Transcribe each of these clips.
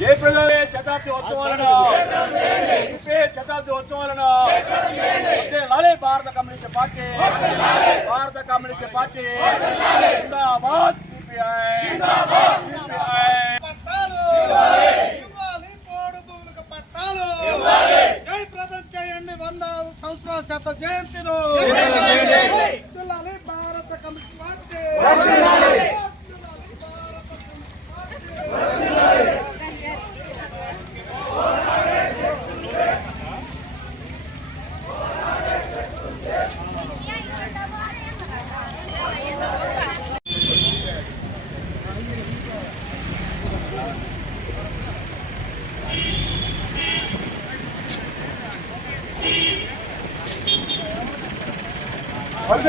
జయప్రదమే శతాబ్ది ఉత్సవాలను లాలే భారత కమ్యూనిస్ట్ పార్టీ జిందాబాద్ సిపిఐ జయప్రదం చేయండి 100వ సంవత్సరాల శత జయంతిను భారత కమ్యూనిస్ట్ పార్టీ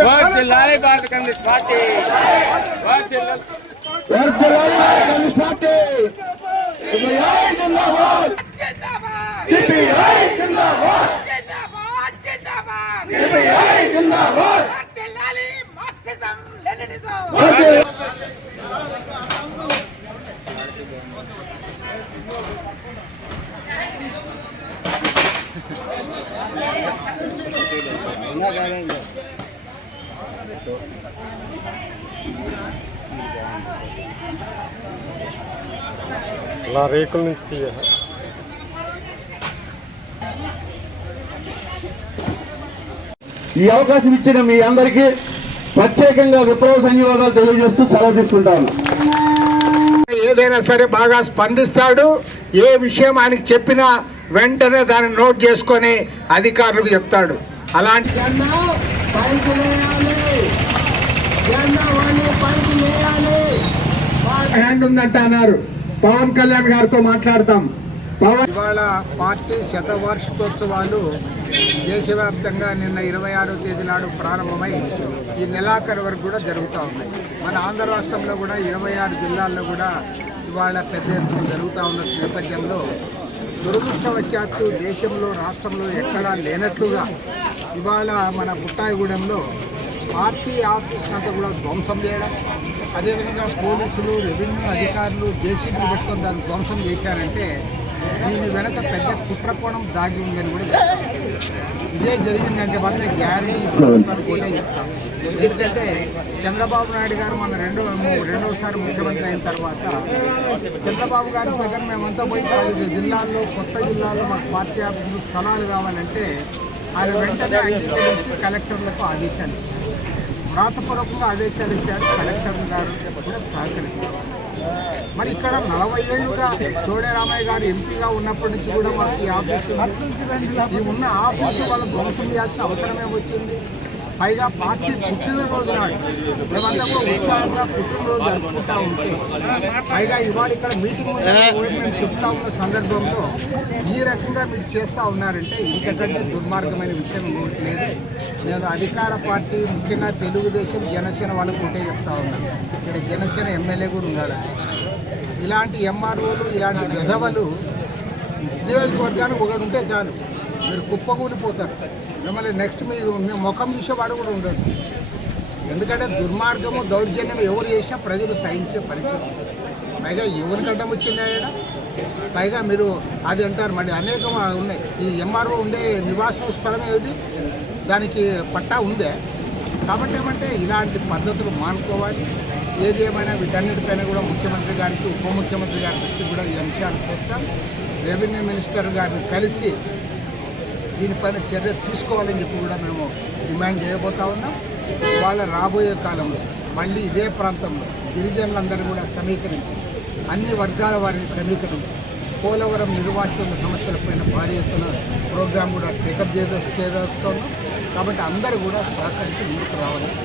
వర్ధిల్లాలి భారత కమ్యూనిస్ట్ పార్టీ అలా రేకుల నుంచి తీయ ఈ అవకాశం ఇచ్చిన మీ అందరికీ ప్రత్యేకంగా విప్లవ ధన్యవాదాలు తెలియజేస్తూ సెలవు తీసుకుంటాను. ఏదైనా సరే బాగా స్పందిస్తాడు. ఏ విషయం ఆయనకి చెప్పినా వెంటనే దాన్ని నోట్ చేసుకొని అధికారులకు చెప్తాడు. అలాంటి హ్యాండ్ ఉందంట అన్నారు. పవన్ కళ్యాణ్ గారితో మాట్లాడతాం. ఇవాళ పార్టీ శతవార్షికోత్సవాలు దేశవ్యాప్తంగా నిన్న 26వ తేదీ నాడు ప్రారంభమై ఈ నెలాఖరు వరకు కూడా జరుగుతూ ఉన్నాయి. మన ఆంధ్ర రాష్ట్రంలో కూడా 26 జిల్లాల్లో కూడా ఇవాళ పెద్ద ఎత్తున జరుగుతూ ఉన్న నేపథ్యంలో దురదృష్టవశాత్తు దేశంలో రాష్ట్రంలో ఎక్కడా లేనట్లుగా ఇవాళ మన బుట్టాయిగూడెంలో పార్టీ ఆఫీస్ అంతా కూడా ధ్వంసం చేయడం, అదేవిధంగా పోలీసులు రెవెన్యూ అధికారులు జేసీబీలు పెట్టుకొని దాన్ని ధ్వంసం చేశారంటే దీని వెనక పెద్ద కుట్రకోణం దాగి ఉందని కూడా చెప్తాం. ఇదే జరిగిందంటే మాత్రం గ్యారంటీ ప్రభుత్వాలు కూడా చెప్తాం. ఎందుకంటే చంద్రబాబు నాయుడు గారు మన రెండోసారి ముఖ్యమంత్రి అయిన తర్వాత చంద్రబాబు గారి దగ్గర మేమంతా పోయి 4 జిల్లాల్లో కొత్త జిల్లాల్లో మాకు పార్టీ ఆఫీసులు స్థలాలు కావాలంటే ఆయన వెంటనే అంగీకరించి కలెక్టర్లకు ఆదేశాలు ఇచ్చారు. వ్రాతపూర్వకంగా ఆదేశాలు ఇచ్చారు. కలెక్టర్ గారు కూడా సహకరిస్తారు. మరి ఇక్కడ 40 ఏళ్లుగా సోడే రామయ్య గారు ఎంపీగా ఉన్నప్పటి నుంచి కూడా మాకు ఈ ఆఫీసు ఈ ఉన్న ఆఫీసు వాళ్ళ ధ్వంసం చేయాల్సిన అవసరమే వచ్చింది. పైగా పార్టీ పుట్టినరోజు నాడు మేమంతా కూడా ఉత్సాహంగా పుట్టినరోజు జరుపుకుంటా ఉంటే పైగా ఇవాళ ఇక్కడ మీటింగ్ మేము చెప్తా ఉన్న సందర్భంలో ఈ రకంగా మీరు చేస్తూ ఉన్నారంటే ఇంతకంటే దుర్మార్గమైన విషయం ఇంకోటి లేదు. నేను అధికార పార్టీ ముఖ్యంగా తెలుగుదేశం జనసేన వాళ్ళకు ఒకటే చెప్తా ఉన్నాను. ఇక్కడ జనసేన ఎమ్మెల్యే కూడా ఉన్నాడు. ఇలాంటి ఎంఆర్ఓలు ఇలాంటి విధవలు నియోజకవర్గానికి ఒకటి ఉంటే చాలు, మీరు కుప్పకూలిపోతారు. మిమ్మల్ని నెక్స్ట్ మీ ముఖం చూసేవాడు కూడా ఉండడు. ఎందుకంటే దుర్మార్గము దౌర్జన్యం ఎవరు చేసినా ప్రజలు సహించే పరిస్థితి. పైగా ఎవరికి అడ్డం వచ్చింది ఆయన, పైగా మీరు అది అంటారు. మళ్ళీ అనేకం ఉన్నాయి. ఈ ఎంఆర్ఓ ఉండే నివాస స్థలం ఏది, దానికి పట్టా ఉందే. కాబట్టి ఏమంటే ఇలాంటి పద్ధతులు మానుకోవాలి. ఏది ఏమైనా వీటన్నిటిపైన కూడా ముఖ్యమంత్రి గారికి ఉప ముఖ్యమంత్రి గారి దృష్టికి కూడా ఈ అంశాలు తెస్తాం. రెవెన్యూ మినిస్టర్ గారిని కలిసి దీనిపైన చర్య తీసుకోవాలని చెప్పి కూడా మేము డిమాండ్ చేయబోతా ఉన్నాం. వాళ్ళ రాబోయే కాలంలో మళ్ళీ ఇదే ప్రాంతంలో గిరిజనులందరూ కూడా సమీకరించి అన్ని వర్గాల వారిని సమీకరించి పోలవరం నిర్వాసితుల సమస్యలపైన భారీ ఎత్తున ప్రోగ్రాం కూడా టేకప్ చేయదలుస్తున్నాం. కాబట్టి అందరూ కూడా సహకరించి ముందుకు రావాలని